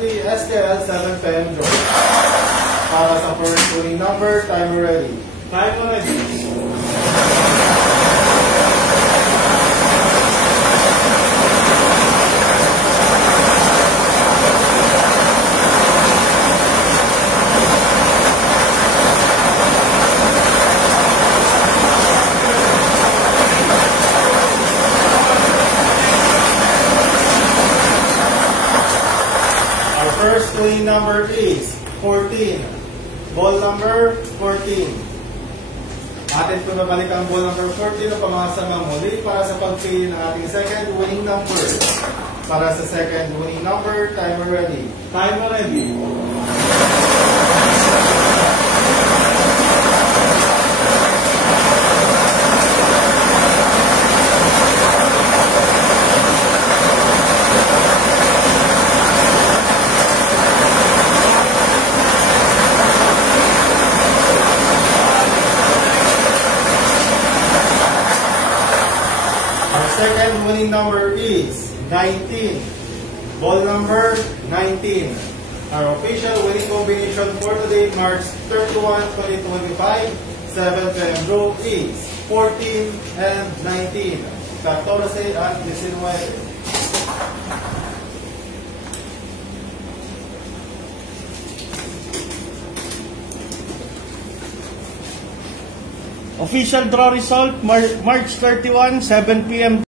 Lastly, SKL 7 PM draw. Para sa first winning number, timer ready. Timer ready. First winning number is 14. Ball number 14. Atin po nabalik ang ball number 14 na pamasamang muli para sa pagpili ng ating second winning number. Para sa second winning number, timer ready. Timer ready. Second winning number is 19. Ball number 19. Our official winning combination for today, March 31, 2025, 7 PM draw is 14 and 19. 14 at 19. Official draw result, March 31, 7 PM.